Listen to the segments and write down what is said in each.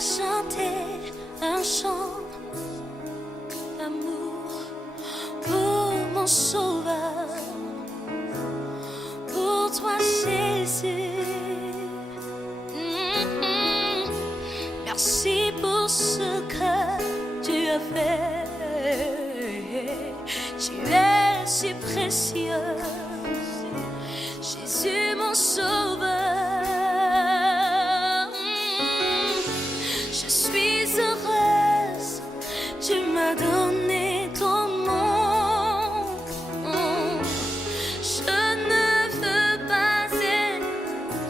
chanter un chant d'amour pour mon sauveur, pour toi Jésus. Merci pour ce que tu as fait. Tu es si précieux, Jésus mon sauveur. Je suis heureuse, tu m'as donné ton nom. Je ne veux pas être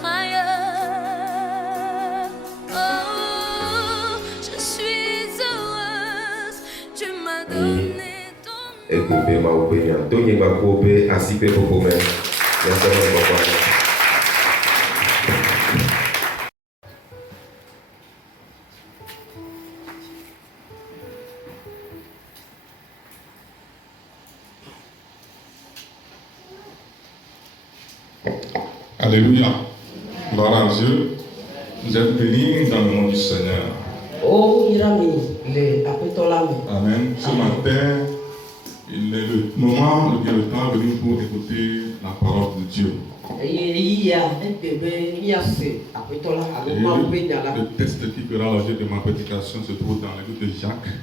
ailleurs. Oh, je suis heureuse, tu m'as donné ton nom. Écoutez, ma opinion. Tout le monde va couper, ainsi que pour vous-même. Merci beaucoup. Alléluia. Gloire à Dieu. Vous êtes bénis dans le nom du Seigneur. Oh, Irami, le apetolami. Amen. Ce matin, il est le moment, le temps venu pour écouter la parole de Dieu. Et le texte qui fera l'objet de ma prédication se trouve dans le livre de Jacques.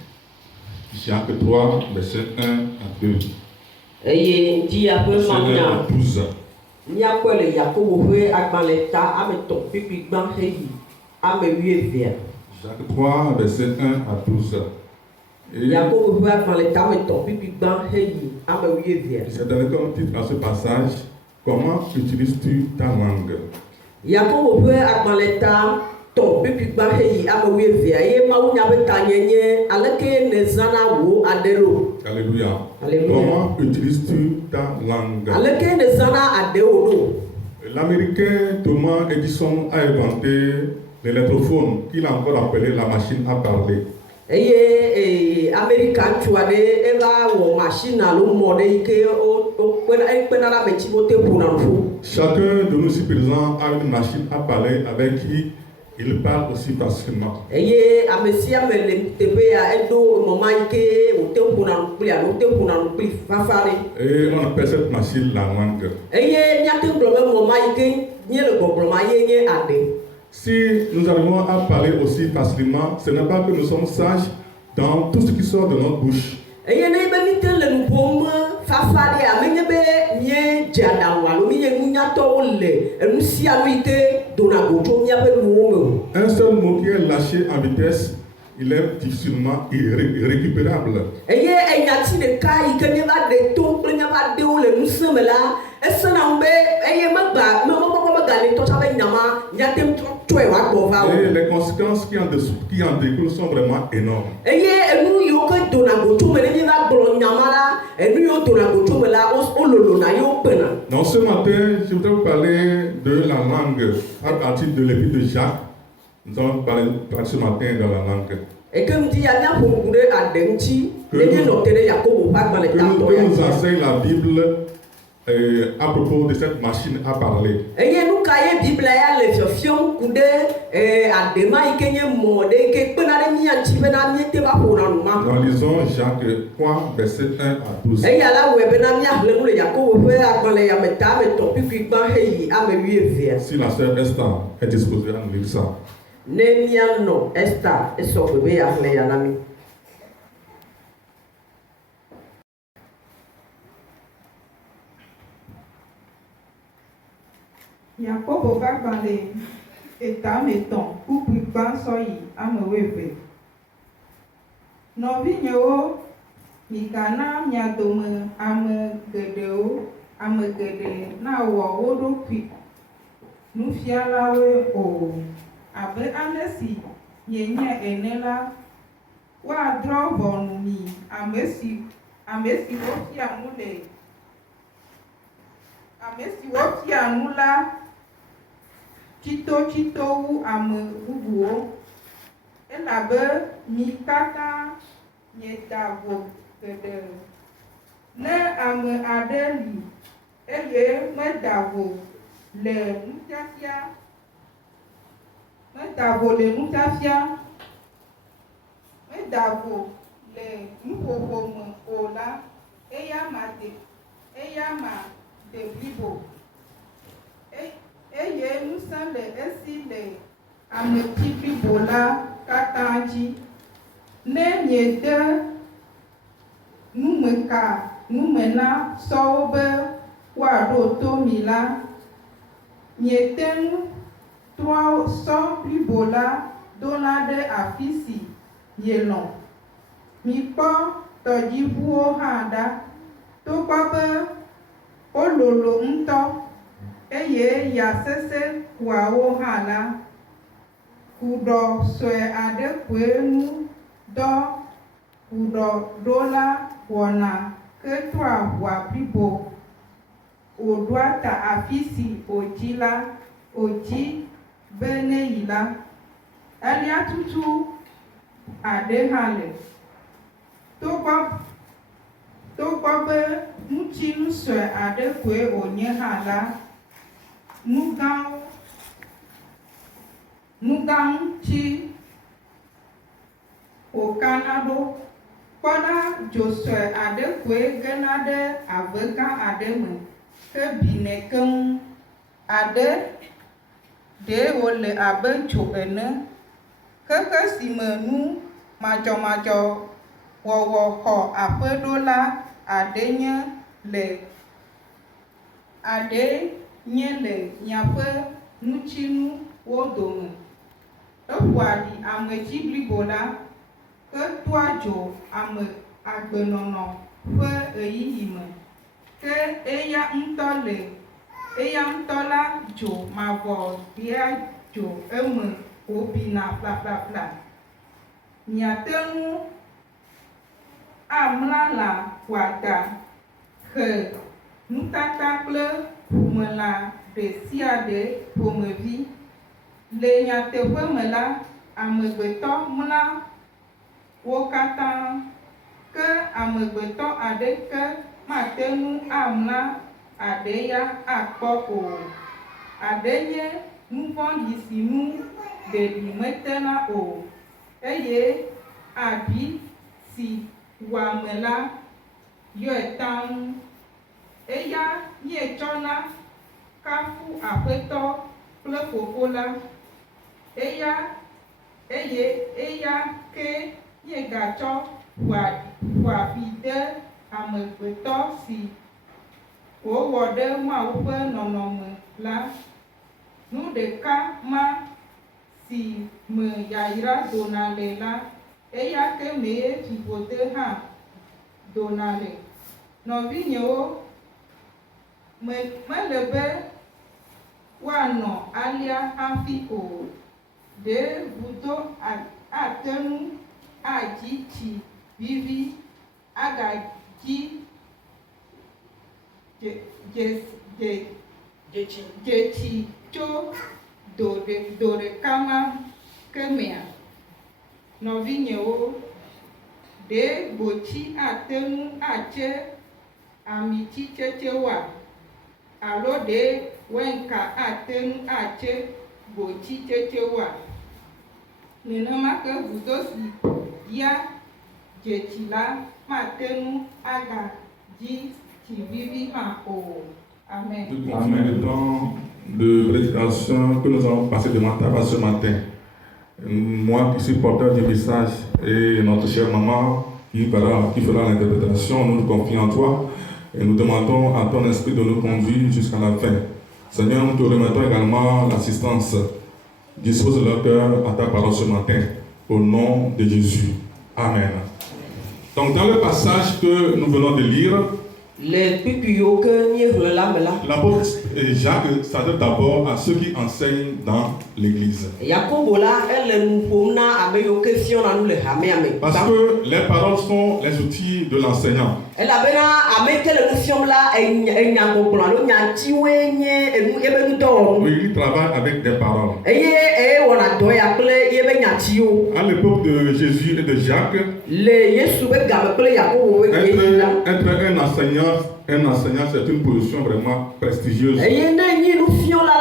Jacques 3, verset 1 à 2. Verset 1 à 12. Jacques 3, verset 1 à 12. Et c'est donné comme titre à ce passage, comment utilises-tu ta langue? Alléluia. Comment utilises-tu ta langue? L'américain Thomas Edison a inventé l'électrophone qu'il a encore appelé la machine à parler. Chacun de nous ici présents a une machine à parler avec qui il parle aussi facilement. Et on appelle cette machine la langue. Si nous arrivons à parler aussi facilement, ce n'est pas que nous sommes sages dans tout ce qui sort de notre bouche. Un seul mot qui est lâché en vitesse, il est difficilement irrécupérable. Et les conséquences qui en découlent sont vraiment énormes. Donc ce matin, je voudrais vous parler de la langue à partir de l'épître de Jacques. Nous allons parler ce matin de la langue. Que nous enseigne la Bible à propos de cette machine à parler. Nous lisons Jacques 3, verset 1 à 12. Si la sœur Esther est disposée à nous lire ça. Yakobo va gbalẽ etãmetɔ̃ kpukpui gbãsɔ yi ame 12. Nɔvinyewo, migana mia dome ame geɖe nawɔ wo ɖokui nufialawoe o. Abe ale si mienye ene la, woadrɔ̃ ʋɔnu mi ame siwo fia nu la tsitotsito wu ame bubuwo, elabe mi katã mieda vo geɖe. Ne ame aɖe li eye meda vo le nufiafia da vo le nuƒoƒo me o la, eya ma de blibo. Eye ŋusẽ le esi le ameɖi blibo la katã dzi. Ne miede nume na sɔwo be woaɖo to mi la, miete ŋu trɔ sɔ blibo la dona ɖe afi si mielɔ. Mikpɔ tɔdziʋuwo hã ɖa, togbɔ be wololo ŋutɔ eye ya sesẽ kuawo hã la, kuɖɔ sue aɖe koe ŋu dɔ kuɖɔɖola wɔna ke trɔa ʋua blibo wòɖoa ta afi si wòdzi be ne yi la. Elia tutu aɖe hã le. Togbɔ be ŋutsinu sue aɖe koe wònye hã la, nugã ŋuti wòkana ɖo. Kpɔna dzo sue aɖe koe gena ɖe ave gã aɖe me hebine keŋ. Aɖe ɖe wòle abe dzo ene. Xexe si me nu madzɔmadzɔ wɔwɔ xɔ aƒeɖola aɖe nye le miaƒe ŋutinuwo dome. Eƒoa ɖi ameɖi blibo la, ke toa dzo agbenɔnɔ ƒe ɣeyiɣi me. Ke eya ŋutɔ la dzo mavɔ ɖia dzo eme wòbina ƒlaƒlaƒla. Miate ŋu amla lã ƒoada, xe nutata kple ƒomelã ɖe sia ɖe ƒomevi. Le nyateƒe me la, amegbetɔ mla wo katã, ke amegbetɔ aɖeke mate ŋu amla aɖe ya akpɔ o. Aɖe nye nuvɔ̃ɖi si nu ɖeɖi metena o, eye aɖi si wɔame la yɔe taŋ. Eya mietsɔna kafu Aƒetɔ kple Fofo la. Eye eya ke miegatsɔ ƒoa fi de amegbetɔ si wòwɔ ɖe Mawu ƒe nɔnɔme la. Nu ɖeka ma si me yayra dona le la, eya ke mee fiƒode hã dona le. Nɔvinyewo, mele be woanɔ alia hafi o. Ɖe vudo ate ŋu adzi tsi vivi, agadzi dzetsi tso do ɖeka ma ke mea. Nɔvinyewo, ɖe gbotsi ate ŋu atse amitsitsetsewoa, alo ɖe wɛnka ate ŋu atse gbotsitsetsewoa. Nenema ke vudo si ya dzetsi la mate ŋu agadzi tsi vivi hã o. Amen. Amen. Le temps de prédication que nous avons passé devant ta ce matin. Moi qui suis porteur du message et notre chère maman qui fera l'interprétation, nous nous confions en toi et nous demandons à ton esprit de nous conduire jusqu'à la fin. Seigneur, nous te remettons également l'assistance. Dispose leur cœur à ta parole ce matin, au nom de Jésus. Amen. Donc dans le passage que nous venons de lire, l'apôtre Jacques s'adresse d'abord à ceux qui enseignent dans l'église. Parce que les paroles sont les outils de l'enseignant. Oui, il travaille avec des paroles. À l'époque de Jésus et de Jacques, être un enseignant, c'est une position vraiment prestigieuse.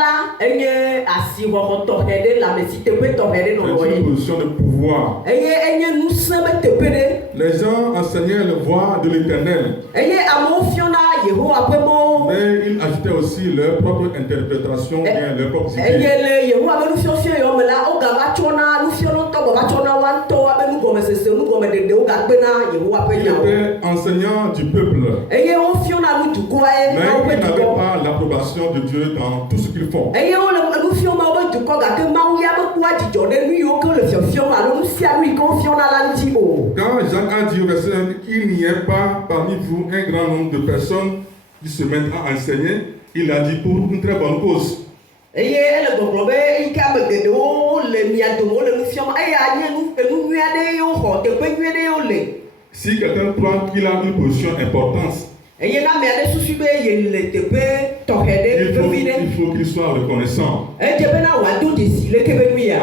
la enye asixɔxɔ tɔxɛ ɖe lãmesiteƒe tɔxɛ ɖe nɔnɔ C'est ye une position de pouvoir. eye enye ŋusẽ be teƒe ɖe Les gens enseignaient le voie de l'Éternel, eye amewo fiɔna Yehowa ƒe mɔwo mais ils ajoutaient aussi leur propre interprétation, bien leur propre eye idée. le Yehowa ƒe nufiɔfiɔ yɔ me la wogava tsɔna nufiɔnɔtɔ gbava tsɔna wa ŋutɔwo ƒe nugɔmesese nugɔmedede wogagbe na Yehowa ƒe Ils nyawo étaient enseignants du peuple, eye wofiɔna nu dukɔa ye mais na woƒe ils n'avaient dukɔ pas l'approbation de Dieu dans tout ce qu'ils font. eye wole nu fiɔm woƒe dukɔ gake Mawu ya mekpɔa dzidzɔ ɖe nu yiwo ke wole fiɔfiɔm alo nu sia nu yi ke wofiɔna la ŋuti o. Quand Jacques a dit au verset 1 qu'il n'y ait pas parmi vous un grand nombre de personnes qui se mettent à enseigner, il a dit pour une très bonne cause. Eye ele gbɔgblɔ be eyi ke ame geɖewo le mia dome wole nu fiɔm eya nye nu nyui aɖe ye woxɔ teƒe nyui aɖe ye wole. Si quelqu'un croit qu'il a une position importante, Eye na ame aɖe susu be yele teƒe tɔxɛ ɖe vevi ɖe il faut qu'il soit reconnaissant. edze bena wòado dzesi leke be nuya.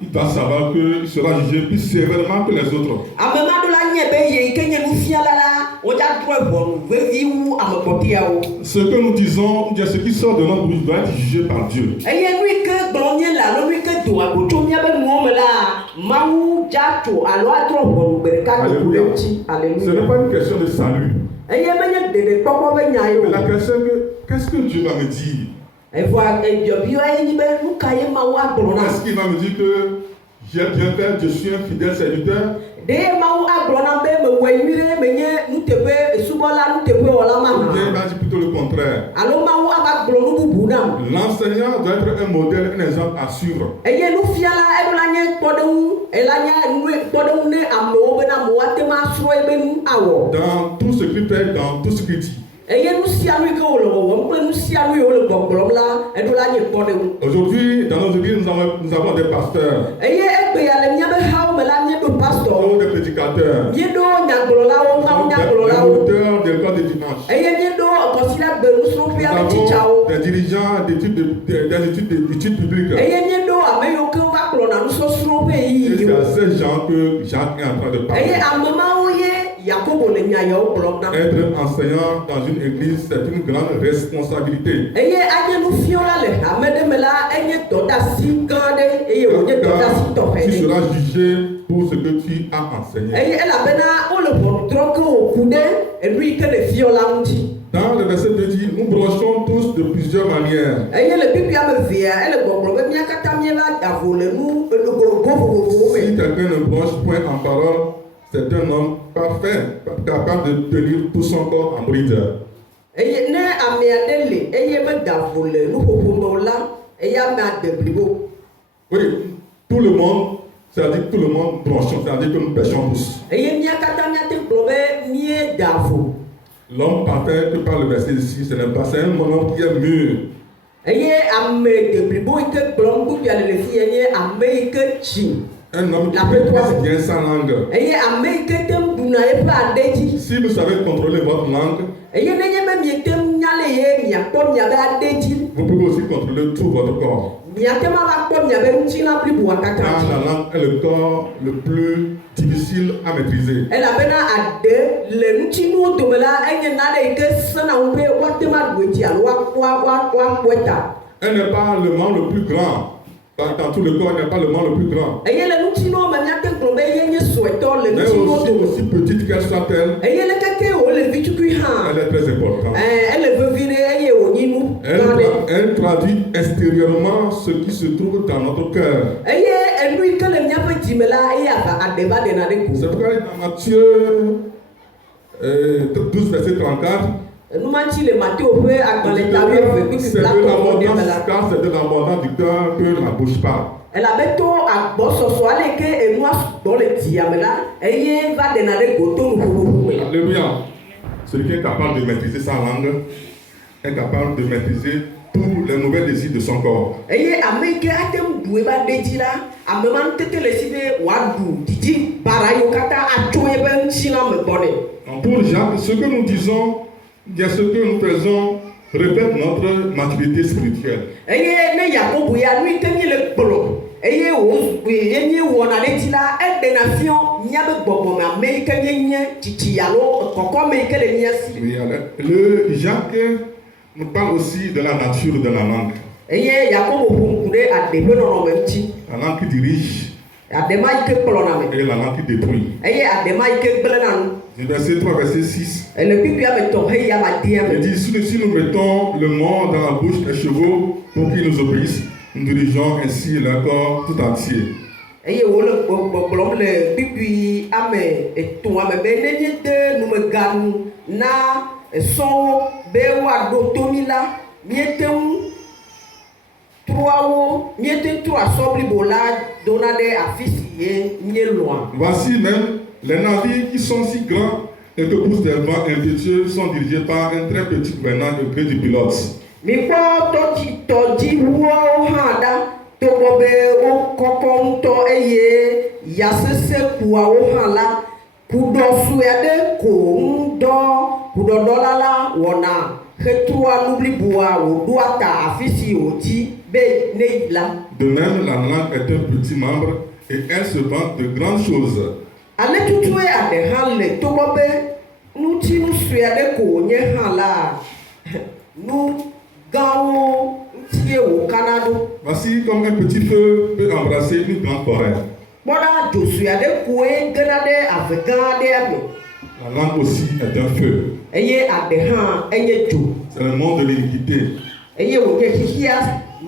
Il doit savoir qu'il sera jugé plus sévèrement que les autres. Ame ma ɖo la nye be ye yi ke nye nufiala la wodza drɔ̃e ʋɔnu vevi wu ame kpɔtɔeawo. Ce que nous disons, ce qui sort de notre bouche doit être jugé par Dieu. Eye nu yi ke gblɔm nye la alo nu yi ke do agbo tso míabe nuwo me la Mawu dza tso alo adrɔ̃ ʋɔnu gbe ɖeka do ɖe ŋuti. Ce n'est pas une question de salut. Eye menye ɖeɖekpɔkpɔ be nya ye Mais la o. question que, qu'est-ce que Dieu va me dire? Evɔa ebiɔbiɔ ye nyi be nu ka ye Mawu agblɔ na. Est-ce qu'il va me dire que j'ai bien fait, je suis un fidèle serviteur? De Mawu agblɔ na be mewɔe nyui ɖe menye nuteƒe subɔla nuteƒewɔla ma Ou bien il hã. va dire plutôt le contraire. Alo Mawu ava gblɔ nu bubu nam. L'enseignant doit être un modèle, un exemple à suivre. Eye nufiala eɖo la nye kpɔɖeŋu ela nye kpɔɖeŋu ne amewo bena amewo ate ŋu asrɔ̃ ebe nu awɔ. Dans tout ce qu'il fait, dans tout ce qu'il dit. Eye nu sia nu yi ke wòle wɔwɔm kple nu sia nu yi wòle gbɔgblɔm la eɖo la nye kpɔɖeŋu. Aujourd'hui, dans nos églises, nous avons des pasteurs, Eye egbe ya le míabe hawo me la míeɖo nous pastɔwo, avons des prédicateurs, míeɖo nyagblɔlawo, Mawu des nyagblɔlawo, moniteurs de l'école de dimanche. eye míeɖo kɔsila gbe nusrɔ̃ƒea Nous ƒe avons tsitsawo, des dirigeants d'études bibliques. eye míeɖo ame yiwo ke va kplɔna nusɔsrɔ̃ ƒe Et c'est yiyiwo. à ces gens que Jacques est en train de Eye parler. ame mawo ye Yakobo le nya yawo gblɔm na. Être enseignant dans une église, c'est une grande responsabilité. Eye anye nufiɔla le hame ɖe me la enye dɔdeasi gã aɖe eye wònye dɔdeasi tɔxɛ Tu ɖe. seras jugé pour ce que tu as enseigné. Eye elabena wole ʋɔnudrɔ̃ ke wòku ɖe enu yi ke le fiɔla ŋuti. Dans le verset 2 dit, nous brochons tous de plusieurs manières. Eye le biblia me vea ele gbɔgblɔ be mía katã míeva da vo le nu go vovovowo Si me. quelqu'un ne broche point en parole, c'est un homme parfait, capable de tenir tout son corps en bride. Eye ne ame aɖe le eye meda vo le nuƒoƒo me o la eya amea de blibo. Oui, tout le monde, c'est-à-dire que tout le monde brochons, c'est-à-dire que nous péchons tous. Eye mía katã míate gblɔ be míeda vo. L'homme parfait que par le verset ici, ce n'est pas, c'est un homme qui est mûr. Eye ame de blibo yi ke gblɔm gbogbo le fi ye nye ame yi ke tsi. Un homme qui maîtrise bien sa langue. Eye ame yi ke te ŋu ɖuna eƒe aɖe dzi. Si vous savez contrôler votre langue, Eye nenye be miete ŋu nya le ye miakpɔ miabe aɖe dzi. vous pouvez aussi contrôler tout votre corps. Miate ma va kpɔ miabe ŋutilã bliboa katã Car dzi. la langue est le corps le plus difficile à maîtriser. Elabena aɖe le ŋutinuwo dome la enye naɖe yi ke sena ŋu be woate ma ɖu dzi alo woakpɔe ta. Elle n'est pas le membre le plus grand. Dans tout le corps, elle n'est pas le membre le plus grand. Eye le ŋutinuwo me miate gblɔ be ye nye suetɔ le Mais ŋutinuwo aussi, dome. aussi petite qu'elle soit-elle, Eye le keke wòle vitukui hã. elle est très importante. Ele vevi ɖe eye wònyi nu gã ɖe. Elle traduit extérieurement ce qui se trouve dans notre cœur. Eye enu yi ke le míaƒe dzime la eye aɖe va ɖena ɖe C'est ko. pourquoi dans Matthieu 12, verset 34, Numanti le Matteo ƒe agbalẽ ta wi eve kpekpe c'est la de tɔgɔ ɖe me l'abondance, la. car c'est de l'abondance du cœur que la bouche parle. Elabe to agbɔsɔsɔ ale ke enua sugbɔ le dzia me la eye va ɖena ɖe goto nuƒoƒo me. Alléluia. Celui qui est capable de maîtriser sa langue est capable de maîtriser tous les mauvais désirs de son corps. Eye ame yi ke ate ŋu ɖu ebe aɖe dzi la ame ma ŋutete le si be wòaɖu didi bara yiwo katã atso ebe ŋutilã me gbɔnɛ. Donc pour Jacques, ce que nous disons, bien ce que nous faisons, reflète notre maturité spirituelle. Eye ne Yakobo ya nu yi ke mi le kplɔ eye mi wɔna ɖe dzi la eɖena fiɔ míabe gbɔgbɔme ame yi ke nye tsitsi alo kɔkɔme yi ke le mía si. Oui, le Jacques nous parle aussi de la nature de la langue. eye Yakobo ƒo ŋku ɖe aɖe ƒe nɔnɔme ŋuti. La langue qui dirige Aɖema yi ke kplɔna me. et la langue qui détruit. Eye aɖema yi ke gblẽna nu. Verset 3, verset 6. Le kpikpia me tɔ heyi amadea Il me. dit, si nous mettons le mort dans la bouche des chevaux pour qu'ils nous obéissent, nous dirigeons ainsi leur corps tout entier. Eye wole gbɔgblɔm le kpikpui ame etɔ̃a me be ne míede numeganu na esɔwo be woaɖo to mí la, míete ŋu trɔawo, míete trɔ asɔ blibo la dona ɖe afi si ye míelɔ̃a. Voici même les navires qui sont si grands et que poussent des vents impétueux sont dirigés par un très petit gouverneur au gré du pilote. Mikpɔ tɔdziʋuwo hã ɖa togbɔ be wokɔkɔ ŋutɔ eye ya sesẽ kuawo hã la, kuɖɔ sue aɖe ko kuɖɔɖɔla la wɔna hetrɔa nu bliboa wòɖoa ta afi si wòdzi be ne yi la. De même, la langue est un petit membre et elle se vante de grandes choses. Alẽtutue aɖe hã le togbɔ be ŋutinu sue aɖe ko wònye hã la, nu gãwo ŋutie wòkana ɖo. Voici comme un petit feu peut embrasser une grande forêt. Kpɔɖa dzo sue aɖe koe gena ɖe ave gã aɖea me. La langue aussi est un feu. Eye aɖe hã enye dzo. C'est le monde de l'iniquité. Eye wònye xixia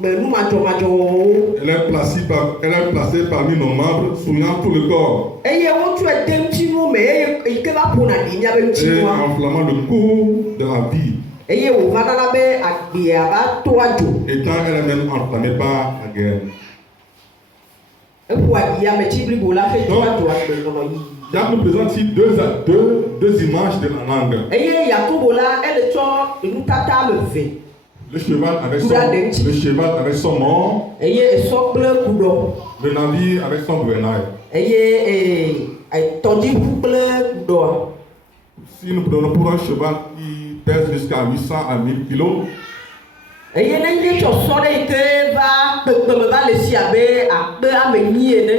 me numadzɔmadzɔwo. Elle est placée parmi nos membres, souillant tout le corps Eye wotsɔe de ŋutinu me eye yi ke va ƒona ɖi miabe et ŋutinua. enflammant le cours de la vie, Eye wòva nana be agbea va toa dzo. étant elle-même enflammée par la guerre. Eƒoa ɖi ametsi blibo la xe toa dzo agbenɔnɔ yi. Jacques nous présente ici deux images de la langue. Eye Yakobo la ele tsɔ nutata ame Le cheval avec son mort, eye esɔ kple kuɖɔ. le navire avec son gouvernail. Eye tɔdziʋu kple kuɖɔa. Si nous prenons pour un cheval qui pèse jusqu'à 800 à 1000 kilos, Eye ne nye tsɔ sɔ ɖe yi ke va kpekpeme va le si abe akpe ame nyi ene.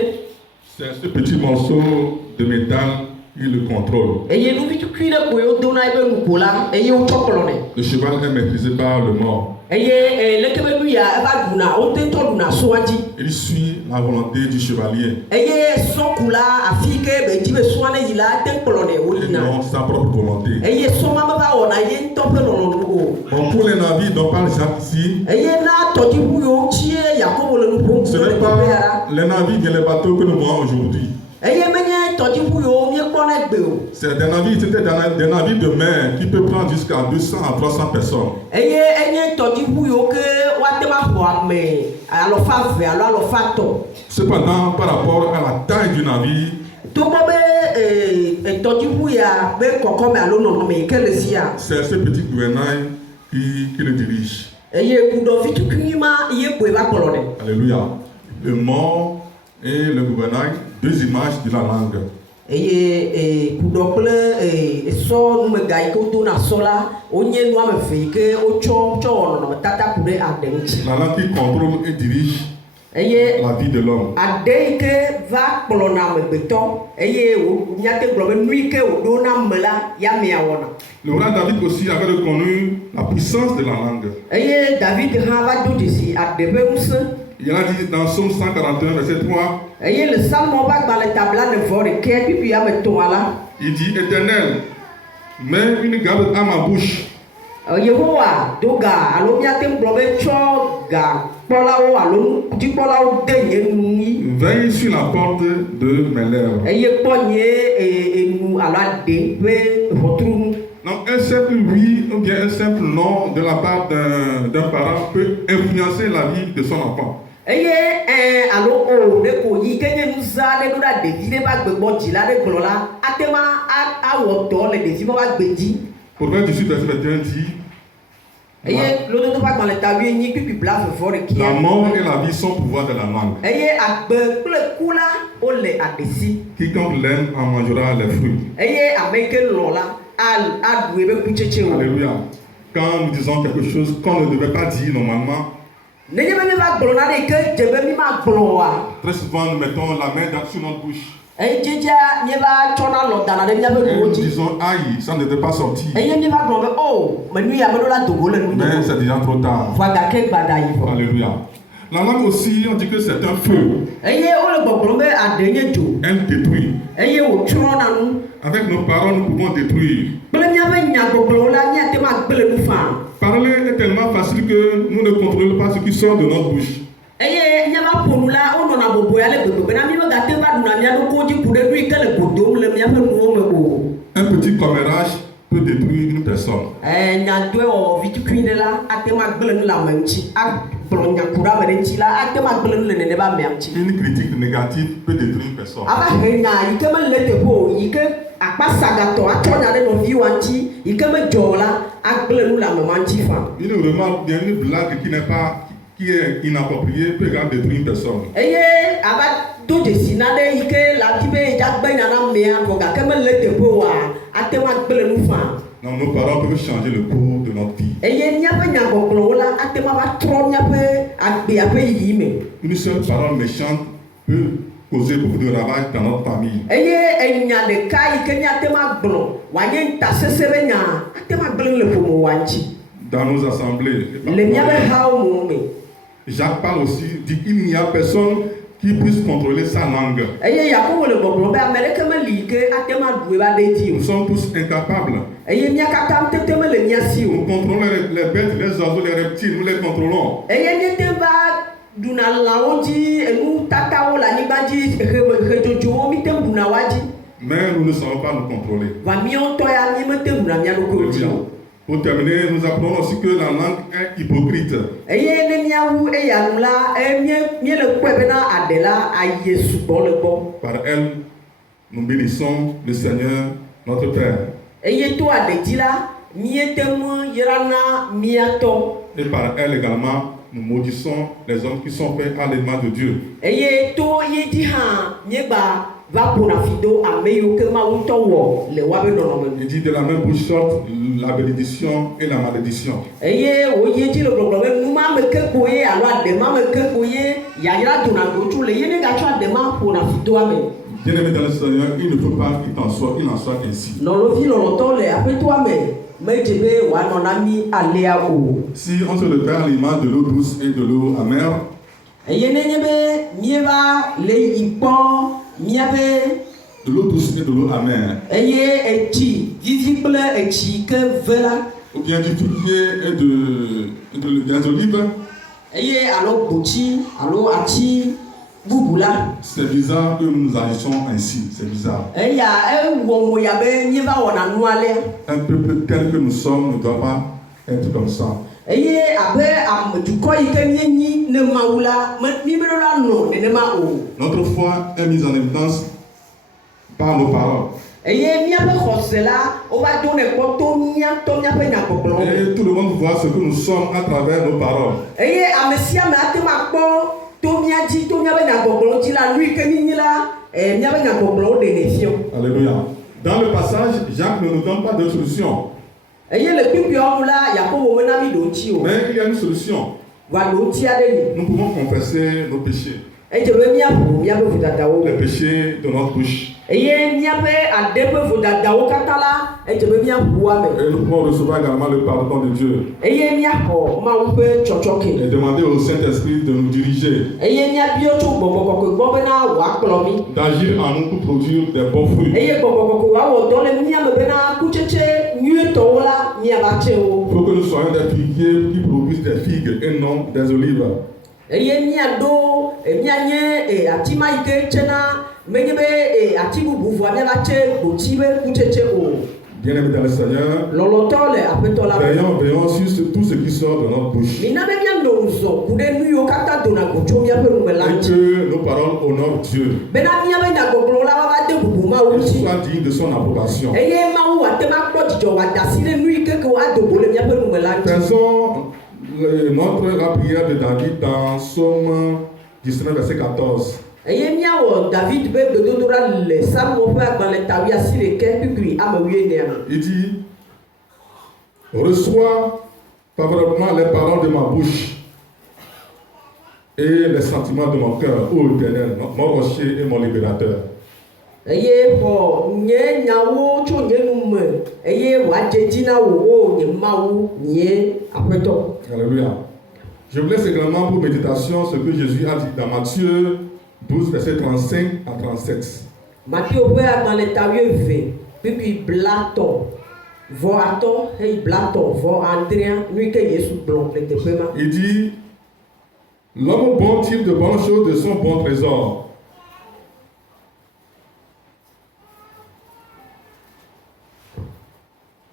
c'est ce petit morceau de métal qui le contrôle. Eye nuvi tukui ɖe koe wodona ebe nugo la eye wotsɔ kplɔnɛ. Le cheval est maîtrisé par le mort. Eye leke be nu ya eva ɖuna wotentɔ ɖuna sɔa dzi. Il suit la volonté du chevalier Eye sɔkula afi yi ke be dzi be sɔa ne yi la te kplɔnɛ et woyina. non sa propre volonté. Eye sɔma me va wɔna ye ŋutɔ ƒe lɔlɔ̃nu o. Bon, pour les navires dont parle Jacques ici, Eye na tɔdziʋu yiwo ŋutie Yakobo le nu ƒom ce le n'est teƒea pas la. les navires et les bateaux que nous voyons aujourd'hui. Eye menye tɔdziʋu yiwo míekpɔna gbe o. C'est des navires, c'était des navires de mer qui peuvent prendre jusqu'à 200 à 300 personnes. Eye enye tɔdziʋu yiwo ke woate ma xɔ ame alɔfa eve alo alɔfa tɔ. Cependant, par rapport à la taille du navire, Togbɔ be tɔdziʋu ya be kɔkɔme alo nɔnɔme yi ke le sia. c'est ce petit gouvernail qui le dirige. Eye kuɖɔvi tukui ma ye koe va kplɔnɛ. Alléluia. Le mort et le gouvernail, deux images de la langue. Eye kuɖɔ kple sɔ numega yi ke wodona sɔ la wonye nu ame eve yi ke wotsɔ wɔ nɔnɔmetata ku ɖe aɖe ŋuti. La langue qui contrôle et dirige Eye la vie de l'homme. aɖe yi ke va kplɔna amegbetɔ eye míate gblɔ be nu yi ke wòɖona ame la ya mea wɔna. Le roi David aussi avait reconnu la puissance de la langue. Eye David hã va do dzesi aɖe ƒe ŋusẽ. Il a dit dans Psaume 141, verset 3, Eye le Salmo ƒe agbalẽ tabla ne vɔ ɖekɛ kpikpui ame etɔ̃a la. il dit, Éternel, mets une garde à ma bouche, Yehowa do ga alo míate ŋu gblɔ be tsɔ gakpɔlawo alo dzikpɔlawo de nye nu yi. veille sur la porte de mes lèvres. Eye kpɔ nye enu alo aɖe ƒe ʋɔtrunu. Donc un simple oui ou bien un simple non de la part d'un parent peut influencer la vie de son enfant. Eye alo o ɖe ko yi ke nye nuzã ɖe ɖo ɖa ɖevi ɖe ƒe agbegbe dzila ɖe gblɔ la ate ma awɔ dɔ le ɖevi ƒe agbe dzi. Proverbe 18, verset 21 dit, Eye lododo ƒe agbalẽ ta 8 kpikpui bla vevɔ la ɖekɛ. mort et la vie sont pouvoir de la langue. Eye agbe kple ku la wole aɖe si. Quiconque l'aime en mangera les fruits. Eye ame yi ke lɔ̃ la aɖu ebe kutsetse o. Alléluia. Quand nous disons quelque chose qu'on ne devait pas dire normalement, Nenye be mi va gblɔ na ɖe yi ke dze be mi ma gblɔ oa. très souvent nous mettons la main sur notre bouche eye dzedzia mieva tsɔna lɔ dana ɖe miaƒe Et nuwo nous dzi disons, aïe, ça n'était pas sorti. eye mieva gblɔ be o menu ya meɖo la dogo le nu Mais nye c'est déjà trop tard. voa gake gbada yi vɔ Alléluia. La langue aussi, on dit que c'est un feu. eye wole gbɔgblɔm be aɖe nye dzo Elle détruit. eye wòtsrɔ̃na nu Avec nos paroles, nous pouvons détruire. kple miaƒe nyagbɔgblɔwo la míate ŋu agble nu faa Parler est tellement facile que nous ne contrôlons pas ce qui sort de notre bouche. eye miava ƒonu la wonɔna boboya le gbegbe bena mi megate va ɖuna mia ɖokuwo dzi ku ɖe nu yi ke le godom le miaƒe nuwo me o Un petit commérage peut détruire une personne. nyadoe wɔwɔ vitukui ɖe la ate ŋu agble nu le ame ŋuti agblɔ nyaku ɖe ame ɖe ŋuti la ate ŋu agble nu le nene be amea ŋuti Une critique négative peut détruire une personne. ava he nya yi ke mele teƒe o yi ke akpasagatɔ atsɔ nya ɖe nɔviwa ŋuti yi ke medzɔ o la agble nu le ame ma ŋuti fa Une remarque, bien une blague qui est inappropriée peut également détruire une personne. eye ava do dzesi na ɖe yi ke le afi be edzagbenya na amea vɔ gake mele teƒe oa ate ŋu agble nu fa Donc nos paroles peuvent changer le cours de notre vie. eye míaƒe nyagbɔgblɔwo la ate ŋu ava trɔ míaƒe agbea ƒe yiyi me Une seule parole méchante peut causer beaucoup de ravages dans notre famille. eye enya ɖeka yi ke míate ŋu agblɔ wòanye ŋutasesẽ be nya ate ŋu agble nu le ƒomewoa ŋuti Dans nos assemblées, le míaƒe hawo mo me Jacques parle aussi, dit qu'il n'y a personne qui puisse contrôler sa langue. eye yakobo le gbɔgblɔm be ame ɖeke meli yi ke ate ŋu aɖue va ɖe dzi Nous o sommes tous incapables. eye mía katã tete mele mía si Nous o contrôlons les bêtes, les oiseaux, les reptiles, nous les contrôlons. eye míete va ɖuna lãwo dzi enu tatawo le anyigba dzi xedzodzowo míte ŋu ɖuna wa dzi Mais nous ne savons pas nous contrôler. va míawo ŋutɔ ya míemete ɖuna mía ɖokuiwo dzi Alléluia. o Pour terminer, nous apprenons aussi que la langue est hypocrite. eye ne míawu eya nu la míele kpɔe bena aɖe la aye sugbɔ le gbɔ Par elle, nous bénissons le Seigneur, notre Père. eye to aɖe dzi la míete ŋu yrana míatɔ Et par elle également, nous maudissons les hommes qui sont faits à l'image de Dieu. eye to ye dzi hã míegba va ƒona fi do ame yiwo ke Mawu ŋutɔ wɔ le woaƒe nɔnɔme me Il dit de la même bouche sortent la bénédiction et la malédiction. eye wòye dzi le gbɔgblɔ be nu ma me ke ko ye alo aɖe ma me ke ko ye yayra dona go tso le ye ne gatsɔ aɖe ma ƒona fi doa me Bien-aimés dans le Seigneur, il ne faut pas qu'il en soit ainsi. nɔnɔvi lɔlɔtɔ le aƒetoa me medze be wòanɔ na mí alea o Si on se le fait à l'image de l'eau douce et de l'eau amère, eye nenye be míeva le yi kpɔ míaƒe de l'eau douce et de l'eau amère, eye etsi vivi kple etsi ke ve la ou bien du figuier et des olives, eye alo gbotsi alo ati bubu la c'est bizarre que nous agissons ainsi. C'est bizarre. eya ewɔ moya be míeva wɔna nu alea Un peuple tel que nous sommes ne doit pas être comme ça. eye abe amedukɔ yi ke míenyi ne Mawu la mi meɖo la nɔ nenema o Notre foi est mise en évidence par nos paroles. eye míaƒe xɔse la wova do ne kpɔ to míatɔ míaƒe nyagbɔgblɔ me Et tout le monde voit ce que nous sommes à travers nos paroles. eye ame sia ame ate ŋu akpɔ to mía dzi to míaƒe nyagbɔgblɔ dzi la nu yi ke míenyi la míaƒe nyagbɔgblɔwo ɖe fiɔ Alléluia. Dans le passage, Jacques ne nous donne pas de solution. eye le kpikpiawo nu la Yakobo mena mi ɖo ŋuti o Mais il y a une solution. va ɖo ŋuti aɖe li Nous pouvons confesser nos péchés. edze be míaƒo míaƒe vodadawo Les péchés de notre bouche. eye míaƒe aɖe ƒe vodadawo katã la edze be míaƒo ame Et nous pouvons recevoir également le pardon de Dieu. eye míaxɔ Mawu ƒe tsɔtsɔke Et demander au Saint-Esprit de nous diriger, eye míabiɔ tso gbɔgbɔ kɔkɔe gbɔ bena wòakplɔ mí d'agir en nous pour produire des bons fruits. eye gbɔgbɔ kɔkɔe wòawɔ dɔ le mía me bena kutsetse nyuietɔwo la míava tse wo Il faut que nous soyons des figuiers qui produisent des figues et non des olives. eye míaɖo míanye ati ma yi ke tsena menye be ati bubu vɔa míava tse gboti be kutsetse o Bien-aimés dans le Seigneur, lɔlɔtɔ le aƒetɔ la me veillons sur tout ce qui sort de notre bouche. mina be míanɔ ŋzɔ ku ɖe nu yiwo katã dona go tso míaƒe nume la Et ŋuti que nos paroles honorent Dieu. bena míaƒe nyagbɔgblɔ la vava de bubu Mawu Qu'elles ŋuti soient dignes de son approbation. eye Mawu wòate ma kpɔ dzidzɔ wòada asi ɖe nu yi ke woado go le míaƒe nume la ŋuti Faisons la prière de David dans Psaume 19, verset 14. eye míawɔ David be gbedodoɖa le Samuel ƒe agbalẽ tawi asi ɖeke kpikpli ame wuienea Il dit, reçois favorablement les paroles de ma bouche et les sentiments de mon cœur, ô Éternel, mon rocher et mon libérateur. eye xɔ nye nyawo tso nye nu me eye wòadze dzi na wò o nye Mawu nye Aƒetɔ. Alléluia. Je vous laisse également pour méditation ce que Jésus a dit dans Matthieu 12, verset 35 à 37. Matthieu ƒe agbalẽta 12 pipi blatɔ vɔ atɔ heyi blatɔ vɔ adrea nu yi ke Yesu gblɔ le teƒe ma. Il dit, l'homme bon tire de bonnes choses de son bon trésor.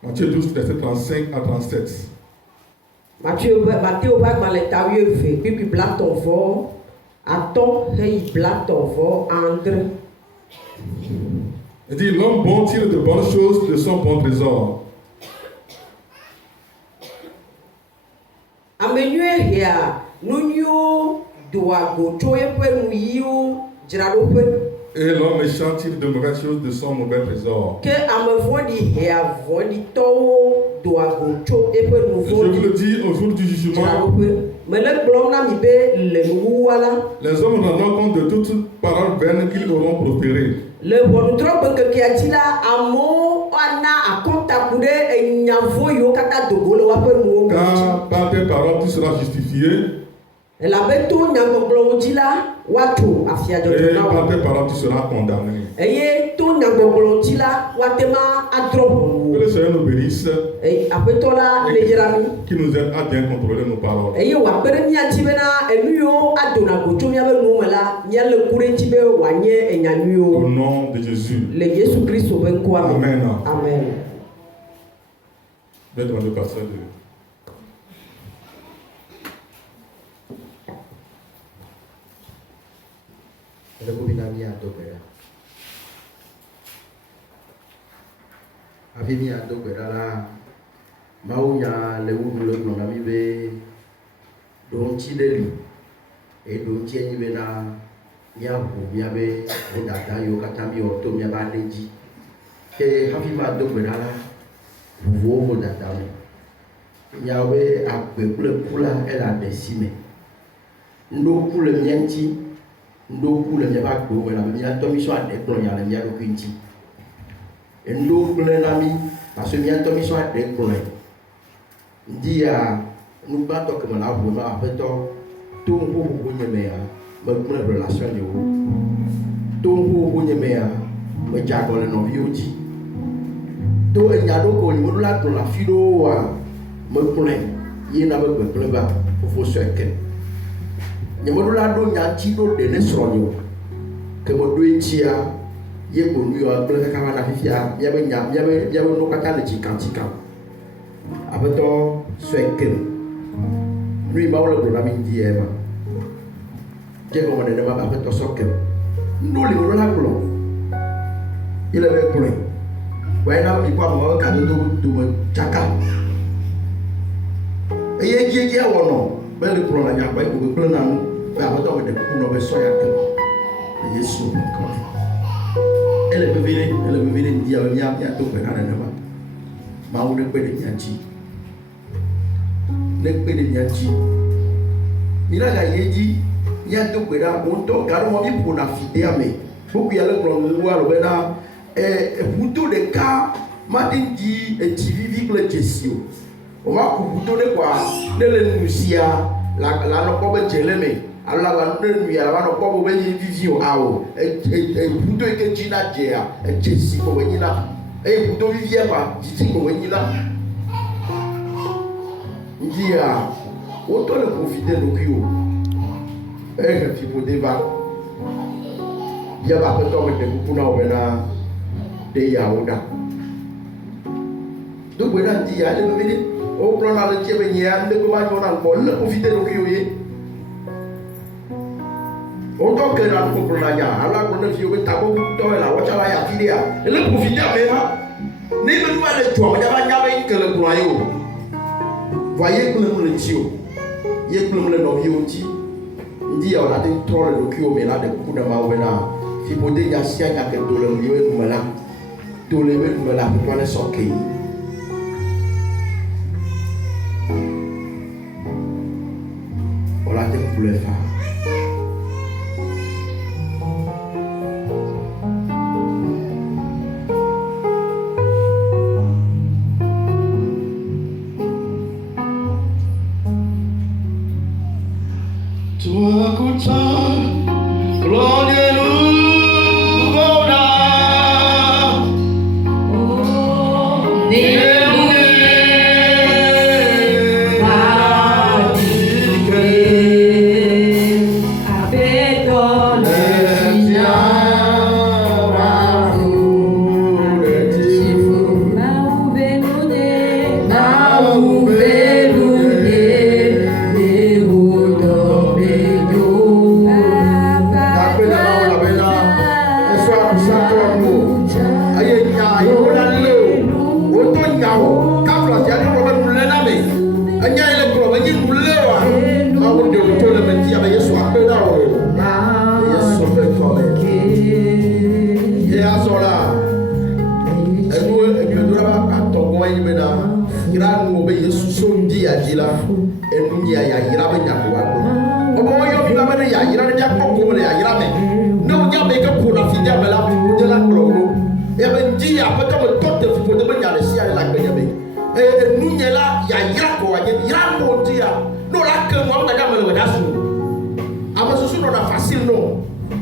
Matthieu 12, verset 35 à 37. Matthieu ƒe agbalẽta 12 pipi blatɔ vɔ atɔ heyi blatɔ vɔ andre. Il dit, l'homme bon tire de bonnes choses de son bon trésor. Ame nyuie hea nu nyuiwo doa go tso eƒe nuyiwo dzraɖoƒe. Et l'homme méchant tire de mauvaises choses de son mauvais trésor. Ke ame vɔ̃ɖi hea vɔ̃ɖitɔwo doa go tso eƒe nu Je vous vɔ̃ɖi le dis, au jour du jugement, dzraɖoƒe. Mele gblɔm na mi be le nuwuwua la, les hommes rendront compte de toute parole vaine qu'ils auront proférée. le ʋɔnudrɔ̃gbe ŋkekea dzi la, amewo ana akɔntaku ɖe enya vɔ yiwo katã dogo le woaƒe nuwo me dzi. Car par tes paroles tu seras justifié, Elabe to nyagbɔgblɔwo dzi la, woatso afia dzɔdzɔ et na par wo. tes paroles tu seras condamné. Eye to nyagbɔgblɔwo dzi la, woate ma adrɔ̃ ʋɔnu Que wo. le Seigneur nous bénisse, Aƒetɔ la nedzra mi. qui nous aide à bien contrôler nos paroles. Eye wòakpe ɖe mía ŋuti bena enu yiwo adona go tso míaƒe nuwo me la, míalé ku ɖe eŋuti be wòanye enya Au nyuiwo. nom de Jésus. Le Yesu Kristo ƒe ŋkua me. Amen. Amen. Je vais demander au pasteur de... Rekubinami adogbera. Hafi mi adogbera la, Mawu nya le wuɖu le gblɔ na mi be ɖo ŋuti ɖe li, eye ɖo ŋuti enyi bena míaʋu míabe vodada yiwo katã míewɔ to míabe aɖe dzi. Ke hafi ma adogbera la, ʋuwo vodada me. Nyawo be agbe kple ku la ele aɖesi me. Ŋɖo ku le mía ŋuti. Ndo ku le míaƒe agbewo me la be míatɔ mi sɔ aɖe kplɔ nya le mía ɖokui ŋuti. Ndo gblẽ na mi parce que míatɔ mi sɔ aɖe kplɔe. Ŋdia nugbãtɔ keme la ʋu ma Aƒetɔ to ŋuƒoƒo nye mea megblẽ relation ɖewo. To ŋuƒoƒo nye mea medze agɔ le nɔviwo dzi. To enya ɖo ko nyɔnu la gblɔ le afi ɖowoa megblẽ yina be gbegblẽ va fofo sɔe ke. Nyemeɖola ɖo nya ŋuti ɖo ɖe ne srɔ̃nye o. Ke meɖo eŋutia, ye ko nu yiwo gblẽ kaka va na fifia, míabe nya, míabe nu katã le tsikãtsikã. Aƒetɔ sɔe ke. Nu yi Mawu le gblɔ na mi ŋdi ye ma. Dze gɔme nenema be Aƒetɔ sɔ ke. Ŋɖo li meɖola gblɔ. Ye le be gblɔe. Wɔe na mi kpɔ amewo gadodo dome tsaka. Eye dziedzi awɔnɔ be le gblɔ na nyagba yi kple na nu. Be Aƒetɔ me ɖe kuku nɔ be sɔ ya ke. Le Yesu ƒe ŋkɔ me. Ele vevie ɖe ŋdi abe míato gbe na nenema. Mawu ne kpe ɖe mía ŋuti. Ne kpe ɖe mía ŋuti. Míla gayi dzi míado gbe ɖa wo ŋutɔ gaɖo mɔ mi ƒona fi ɖe ame. Buku ya le gblɔ nuwu alo bena ʋuto ɖeka mate ŋdi etsi vivi kple dzesi o. O ma ku ʋuto ɖe kɔa ne le nu sia la nɔ kpɔ be dze le me. Alo la ne nu ya la nɔ kpɔ be ye vivi o awo. Ʋuto yi ke dzi na dzea dzesi ko be nyi la. Eye ʋuto vivia kɔa dzidzi ko be nyi la. Ndia wotɔ le profiter ɖokui o. Eye fiƒode va. Bia be Aƒetɔ me ɖe kuku na wo bena ɖe yawo ɖa. Do gbe ɖa ŋdi ya le vevie ɖe. Wogblɔ na le tie be nye ya ne be woanyɔ na ŋkɔ le profiter ɖokui o ye. Wotɔ ke na nu gblɔ na nya alo agblɔ ne viwo be tabo tɔ la wɔtsa la ya fi ɖea. Ele profiter me ma. Ne be nua le dzɔ me va nya be ke le gblɔa ye o. Vɔ ye gblẽm le ŋuti o. Ye gblẽm le nɔviwo ŋuti. Ŋdi ya wòle ate trɔ le ɖokuiwo me la ɖe kuku ne Mawu bena fiƒode nya sia nya ke do le yewo nume la. Do le yewo nume la Aƒetɔ ne sɔ ke. Wòle ate kplɔe fa. dzi la enu nyia yayra be nya ko agbo o bo yo mi ba be yayra ne bia kpɔkɔ le yayra me ne o nya me ke po na fi dia me la o de la kplɔ wo e be dzi ya pe to me to te fu de be nya le sia la gbe nya be enu nyia la yayra ko wa ye yra mo dzi ya no la ke mo ga me le da su ame susu no na facile no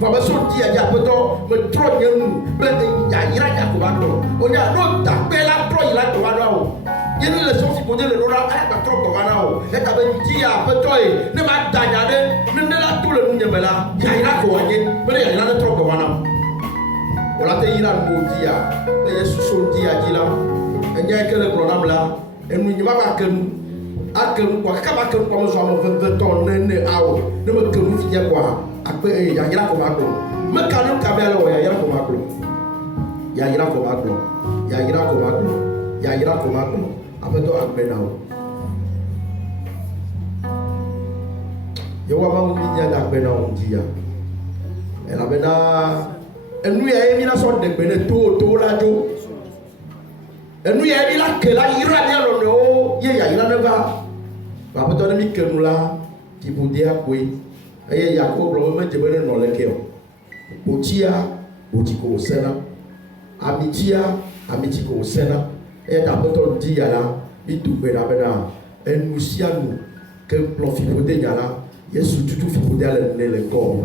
va be so dzi ya pe to me tro nye nu be yayra nya ko ba do o nya no da pe la tro yi la ko ba do yéen le sɔfi ko ne le ɖo la ala ka trɔ gbɔna o eta be ŋdi ya aƒetɔ ye ne ma da nya ɖe ne la to le nunyeme la yayra ko wòanye be ne yayra ne trɔ gbɔna o la te yira nu ŋdi ya eye susu ŋdi ya dzi la enya yi ke le gblɔ nam la enu nye ma ba ke nu ake nu kɔ kaka ba ke nu kɔ me zɔ ame veve tɔ ne awo ne me ke nu fi nye kɔa akpe yayra ko ma gblɔ me ka nu ka be ale wɔ yayra ko ma gblɔ yayra ko ma gblɔ yayra ko ma gblɔ yayra ko ma gblɔ. Apeto agbe na o. Yewa ma mu nya agbe na o dia. Ela be na enu ya emi na so de gbe ne to la jo. Enu ya emi la ke la ira ni lo no ye ya ira ne va. Apeto ne mi kenu la ti bu dia kwe. Eye Yakob lo me jebe ne no le ke o. Otia otiko sena. Amitia amitiko sena. Et apeto di yala itu bena bena enusianu ke plon fipode yala yesu tutu fipode ale ne le ko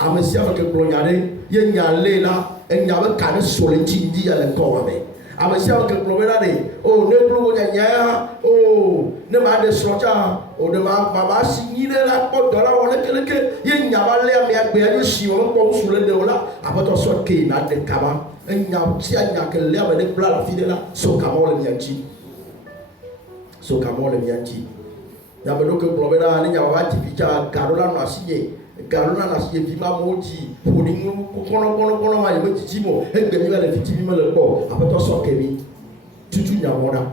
amesia ke plon yale ye nyale la enya be ka ne so le tindi yale ko wa be amesia ke plon bena de o ne plon nya o ne ma de socha o de ma sinyi ne la ko dola wole keleke ye nya ba le me agbe ajo si o ko so le de ola apeto so ke na de kaba enya tia nya ke le ame ne bla la fide la so kamo le mianchi so kamo le mianchi ya be do ke glo be na ni nya wa ti picha garola na siye bi ma moji podingu kono ma ye ti mo egbe mi le fiti mi le po apeto so ke mi tutu nya wona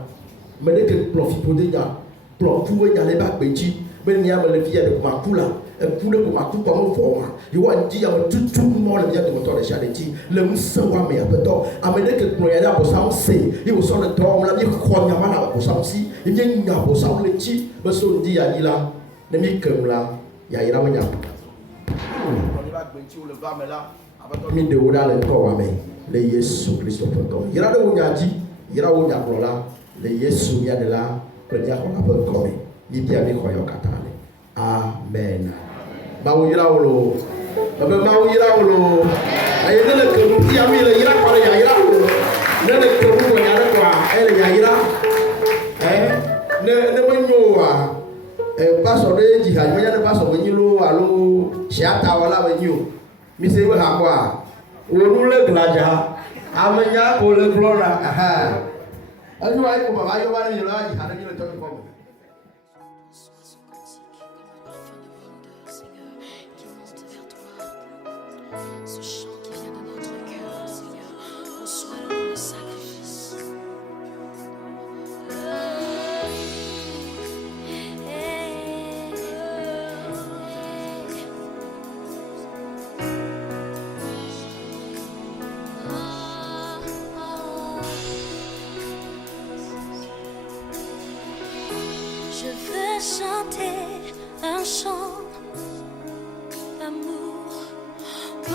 me ne ke plo fi pode nya plo fu we nya le ba gbeji be ni ame le fiye de ma kula e fu de ko ma ku ko mo fo ma you want ji am tutu mo le ya de mo to le sha de ti le mu se wa me apeto ame ne ke plo ya da bo sam se e wo so le to mo la mi ko nya ma na bo sam si e nya nya bo sam le ti be so ndi ya ila ne mi ke la ya ira ma nya on va gbeji o le va me la apeto mi de o da le to wa me le Yesu Kristo ko ira de wo nya ji ira wo nya ko la le Yesu ya de la pe dia ko la pe ko me ni bia mi ko yo kata le amen bawo yira wolo babe bawo yira wolo ayi ne le ke mu ya mi le yira ko le ya yira wolo ne le ke mu ko ya le ko ele ya yira ne mo nyo wa pastor de ji ha me ya ne pastor we nyilo alo shiata wala we nyo mi se we ha kwa wonu le glaja amenya ko le flora aha anu ai ko baba yo ba ni la ji ha ne le to ko Ce chant qui vient de notre cœur, Seigneur, reçois le sacrifice. Je veux chanter un chant